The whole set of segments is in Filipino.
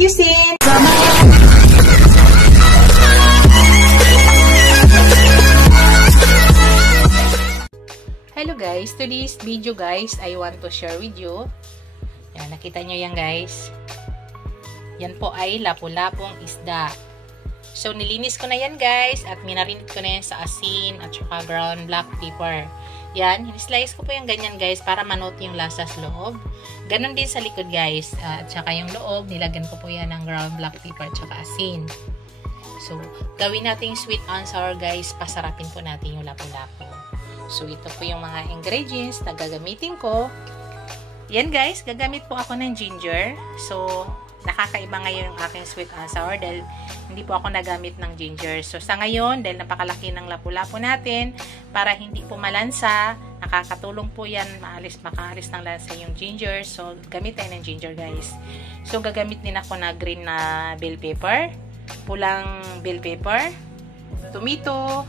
Cuisine! Hello guys, today's video guys, I want to share with you. Yan, nakita nyo yan guys. Yan po ay lapu-lapong isda. So, nilinis ko na yan guys at minarinate ko na yan sa asin at saka ground black pepper. Yan, slice ko po yung ganyan guys para manuti yung lasa sa loob. Ganon din sa likod guys. At saka yung loob, nilagyan ko po yan ng ground black pepper at saka asin. So, gawin natin sweet and sour guys. Pasarapin po natin yung lapu-lapo. So, ito po yung mga ingredients na gagamitin ko. Yan guys, gagamit po ako ng ginger. So, nakakaiba ngayon yung aking sweet and sour dahil hindi po ako nagamit ng ginger. So, sa ngayon, dahil napakalaki ng lapu-lapo natin, para hindi po malansa, nakakatulong po yan, makaalis ng lansa yung ginger. So, gamit tayo ng ginger guys. So, gagamit din ako na green na bell pepper, pulang bell pepper, tomato,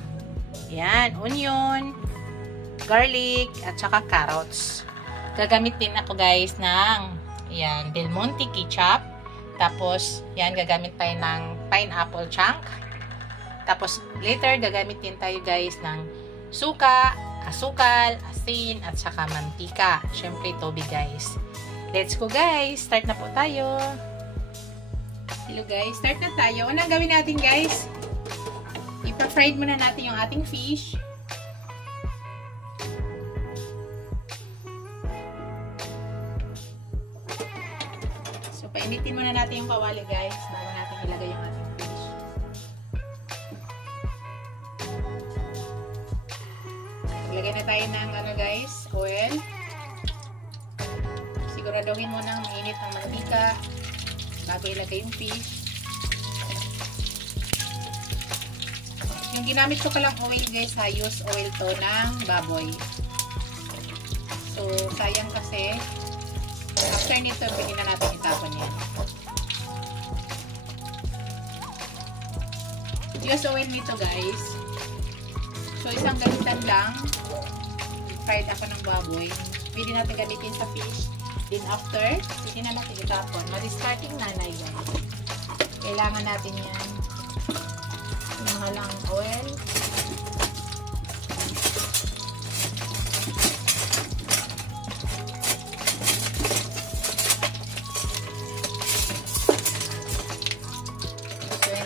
yan, onion, garlic, at saka carrots. Gagamit din ako guys ng yan, Del Monte ketchup. Tapos, yan, gagamit tayo ng pineapple chunk. Tapos, later, gagamit din tayo guys ng suka, asukal, asin, at saka mantika. Syempre, tubig guys. Let's go guys! Start na po tayo. Hello guys, start na tayo. Unang gawin natin guys, ipa-fried muna natin yung ating fish. Painitin muna natin yung kawali guys bago natin ilagay yung ating fish. Ilagay na tayo ng ano guys, oil. Siguraduhin mo nang mainit ang mantika bago ilagay yung fish. Yung ginamit ko palang oil guys, use oil to ng baboy. So sayang kasi after nito, pwede na natin itapon yan. Use oil nito guys. So, isang gamitan lang. Fried ako ng baboy. Pwede natin gamitin sa fish. Then after, pwede na natin itapon. Madi-starting nanay guys. Kailangan natin yan. Mahalang oil.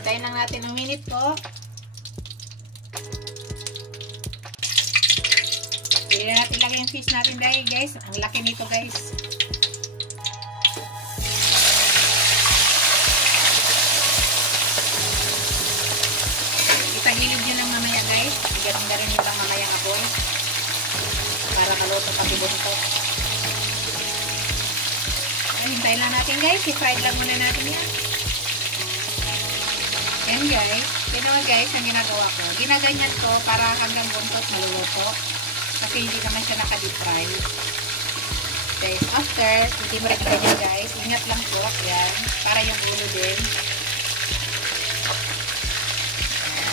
Hintayin lang natin ng minute po. Pwede na natin lagay yung fish natin dahil guys. Ang laki nito guys. Itagilid nyo lang mamaya guys. Igating na rin nyo lang mamaya ang apoy. Para maluto pati bunto. Hintayin lang natin guys. I-fried lang muna natin yan. Yan guys, yun naman guys ang ginagawa ko. Ginaganyan ko para hanggang buntot maluluto. Kasi hindi naman siya naka-deep fry. Okay, after, hindi mo rin ganyan guys. Ingat lang po. Yan. Para yung ulo din.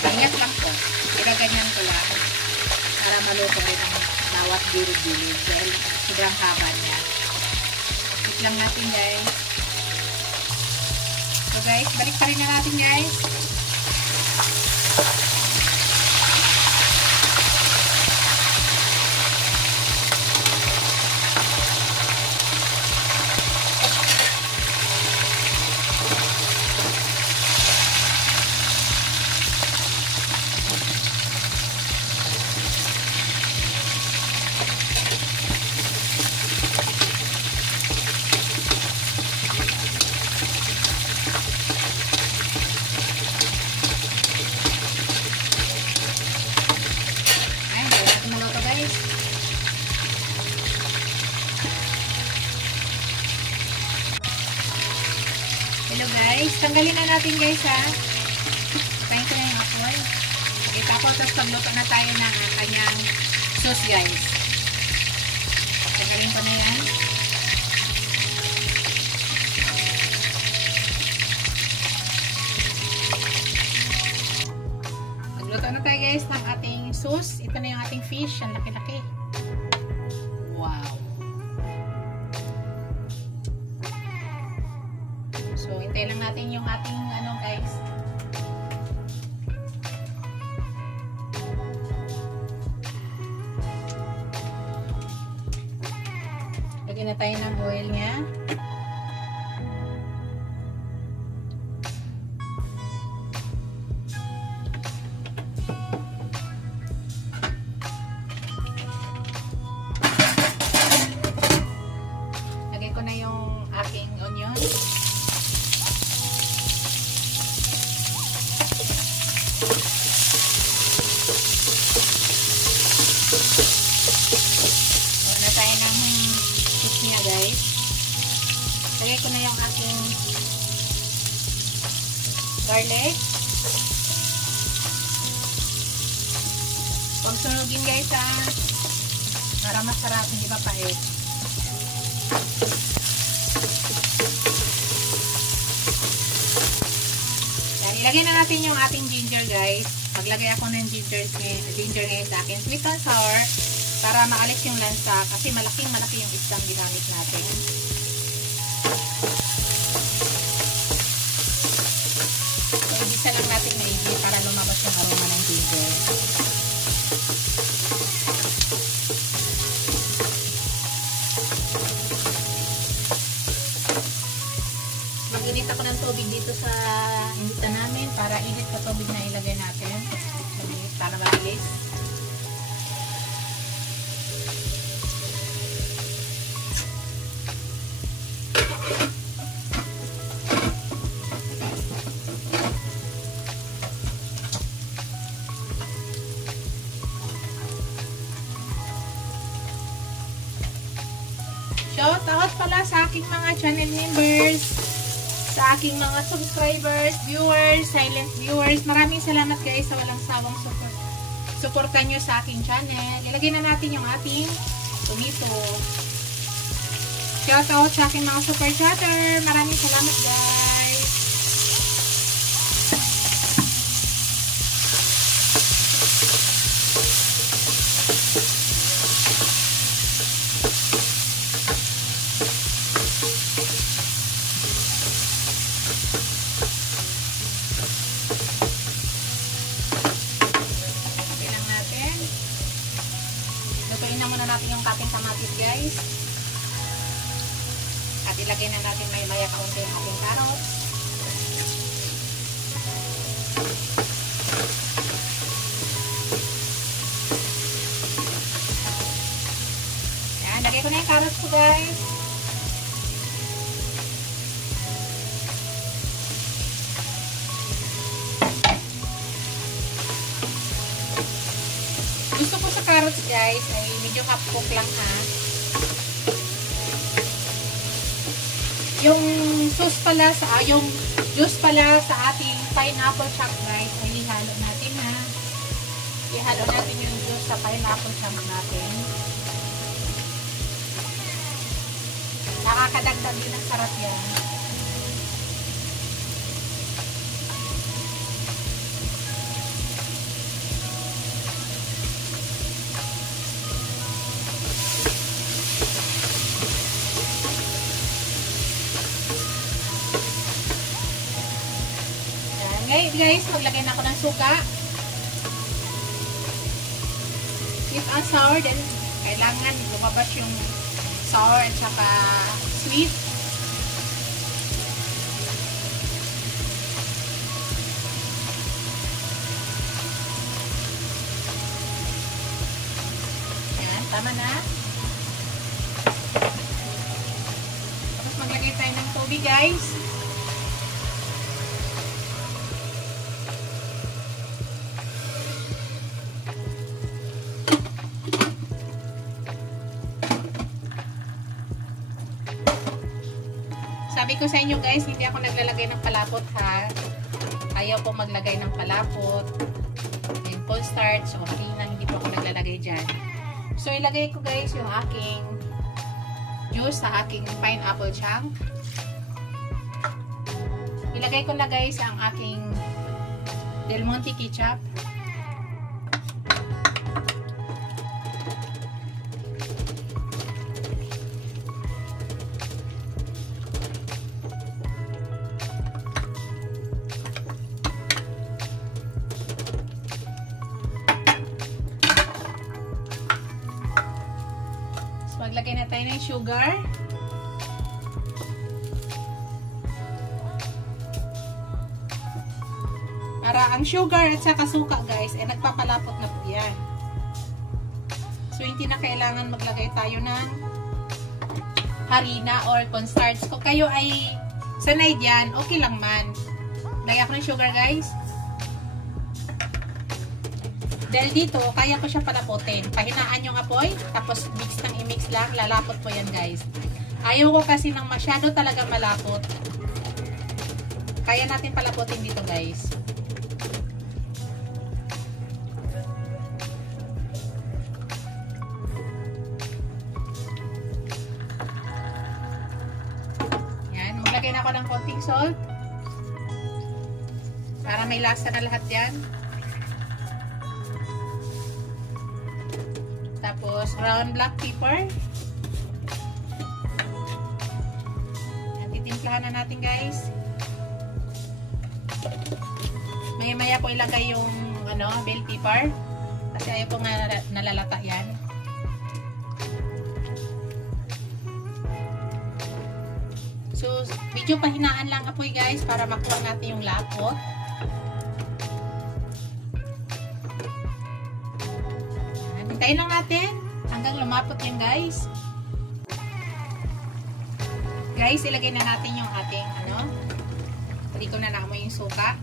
Ingat lang po. Ginaganyan ko lang. Para maluto rin ang bawat bilid-bilid. Dahil sobrang haba niya. Hit lang natin guys. So guys, balik pa rin na natin guys. Hello guys, tanggalin na natin guys ha. Tayin ko na yung apoy. Kita ko, tapos pagluto na tayo ng kanyang sauce guys. Tanggalin ko na yan. Magluto na tayo guys ng ating sauce. Ito na yung ating fish, ang laki-laki. Wow. So, hintayin lang Lagyan na tayo ng oil niya. Lagay ko na yung aking onion. Wala tayo ng fish niya, guys. Lagay ko na yung aking garlic. Huwag sunugin, guys, para masarap, hindi pa pait. Yan, ilagay na natin yung ating ginger, guys. Maglagay ako ng ginger ngayon sa akin. Sweet and sour para maalis yung lansa kasi malaki yung isdang ginamit natin. So, igisa lang natin maigi para lumabas yung aroma ng ginger. Mag-init ako ng tubig dito sa initan namin para init pa tubig na ilagay natin para mabilis. Shout out pala sa aking mga channel members, sa aking mga subscribers, viewers, silent viewers. Maraming salamat, guys, sa walang sawang suporta nyo sa aking channel. Ilagay na natin yung ating tomato. Shout out sa aking mga super chatter. Maraming salamat, guys. Lutuin na muna natin yung ating kamatis, guys. At ilagay na natin maya kaunti yung ating carrots. Yan, lagay ko na yung carrots ko, guys. Gusto ko sa carrots, guys, ay medyo half-cook lang, ha. Yung sauce pala yung juice pala sa ating pineapple chunk, guys, ay ihalo natin, ha. Ihalo natin yung juice sa pineapple chunk natin. Nakakadagdag din ang sarap yan. Guys, maglagay na ako ng suka. Sweet and sour, then kailangan lumabas yung sour at saka sweet. Yan, tama na. Tapos maglagay tayo ng tubig, guys. Sabi ko sa inyo, guys, hindi ako naglalagay ng palapot, ha. Ayaw po maglagay ng palapot. And full starch o harina, hindi po ako naglalagay dyan. So, ilagay ko, guys, yung aking juice sa aking pineapple chunk. Ilagay ko na, guys, ang aking Del Monte ketchup. maglagay na tayo ng sugar. Para ang sugar at saka suka guys, ay nagpapalapot na po yan. So, hindi na kailangan maglagay tayo ng harina or cornstarch. Kung kayo ay sanay dyan, okay lang man. Lagyan ko ng sugar guys. Dahil dito, kaya ko siya palaputin. Pahinaan yung apoy, tapos mix ng i-mix lang. Lalapot po yan guys. Ayaw ko kasi ng masyado talaga malapot. Kaya natin palaputin dito guys. Yan, maglagay na ako ng konting salt. Para may lasa na lahat yan. Tapos, ground black pepper. Titimplahan na natin guys. Maya-maya ko ilagay yung bell pepper. Kasi ayaw ko nga nalalata yan. So, medyo pahinaan lang apoy guys para makuha natin yung lapot. Hintayin lang natin hanggang lumapot yan guys. Guys, ilagay na natin yung ating hindi ko na naamoy yung suka.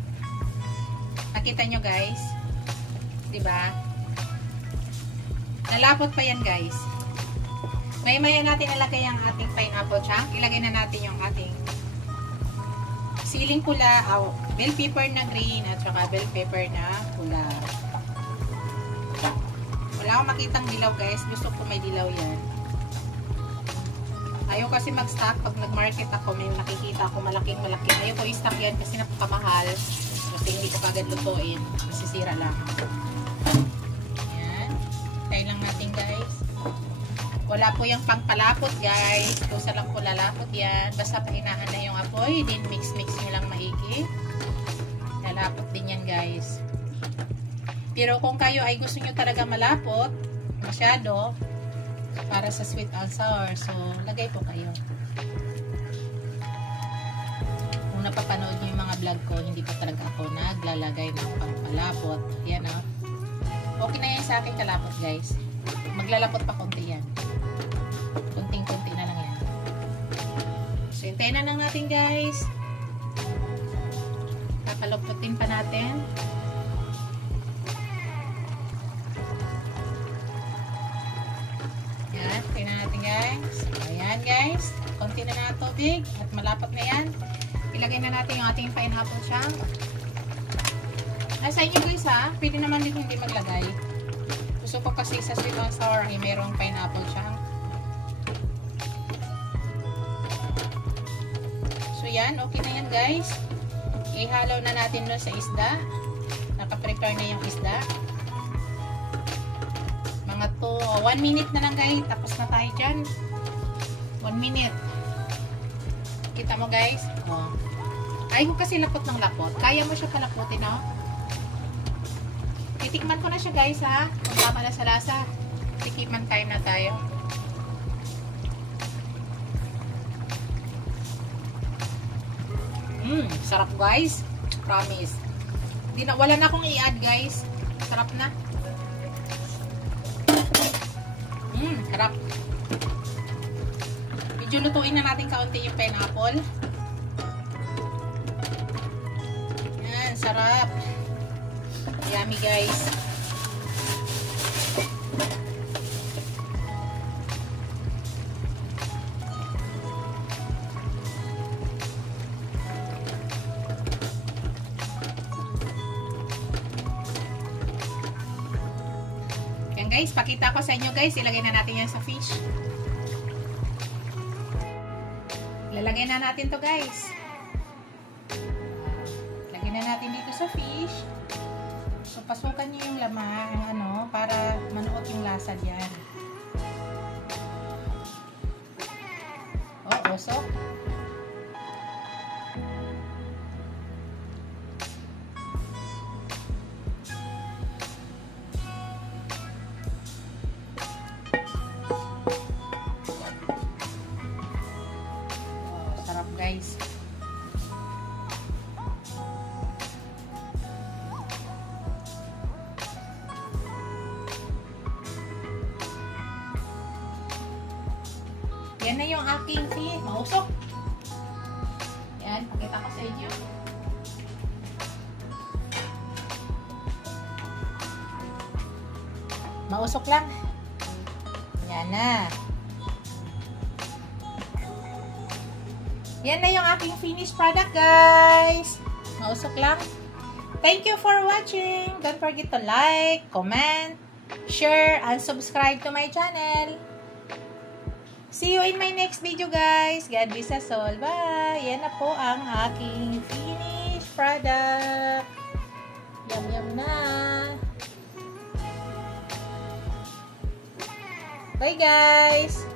Nakita nyo guys. Diba? Nalapot pa yan guys. Maya-maya natin ilagay ang ating pineapple chunk. Ilagay na natin yung ating siling pula, bell pepper na green at saka bell pepper na pula. Wala akong makitang dilaw guys. Gusto ko may dilaw yan. Ayaw kasi mag-stock. Pag nag-market ako, may nakikita ako malaking-malaki. Ayaw ko i-stock yan kasi napakamahal. Kasi hindi ko kagad lutuin. Masisira lang. Yan. Tayo lang natin guys. Wala po yung pangpalapot guys. Kusa lang po lalapot yan. Basta pahinaan na yung apoy. Then mix-mix nyo lang maigi. Lalapot din yan guys. Pero kung kayo ay gusto nyo talaga malapot, masyado, para sa sweet and sour, so lagay po kayo. Kung napapanood nyo yung mga vlog ko, hindi pa talaga ako naglalagay ng pangpalapot. Yan o. Okay na yan sa akin kalapot guys. Maglalapot pa konti yan. Kunting-kunti na lang yan. So hintayin na lang natin guys. Kakalaputin pa natin. Ayan guys, konti na na tubig at malapot na yan. Ilagay na natin yung ating pineapple chunk. Sa inyo guys ha, pwede naman din hindi maglagay. Gusto ko kasi sa sweet and sour ay mayroong pineapple chunk. So yan, okay na yan guys. Ihalaw na natin doon sa isda. Naka-prepare na yung isda. Mga 1 minute na lang guys, tapos na tayo dyan. 1 minute. Kita mo guys? Oh. Ayaw ko kasi lapot ng lapot. Kaya mo siya palaputin, no? Titikman ko na siya guys, ha? Kung tama na sa lasa. Titikman time na tayo. Sarap guys. Promise. Wala na akong i-add guys. Sarap na. Sarap. Medyo lutuin na natin kaunti yung pineapple. Yan, sarap. Yummy guys. Yan guys, pakita ko sa inyo guys. Ilagay na natin yan sa fish. Lalagay na natin to guys. Lagyan na natin dito sa fish. So, pasukan nyo yung laman, para manuot yung lasa dyan. Oh, usok. Yan na yung aking mausok. Yan, pakita ko sa inyo. Mausok lang. Yan na. Yan na yung aking finished product, guys. Mausok lang. Thank you for watching. Don't forget to like, comment, share, and subscribe to my channel. See you in my next video, guys. God bless us all. Bye! Yan na po ang aking finished product. Yum, yum na. Bye, guys!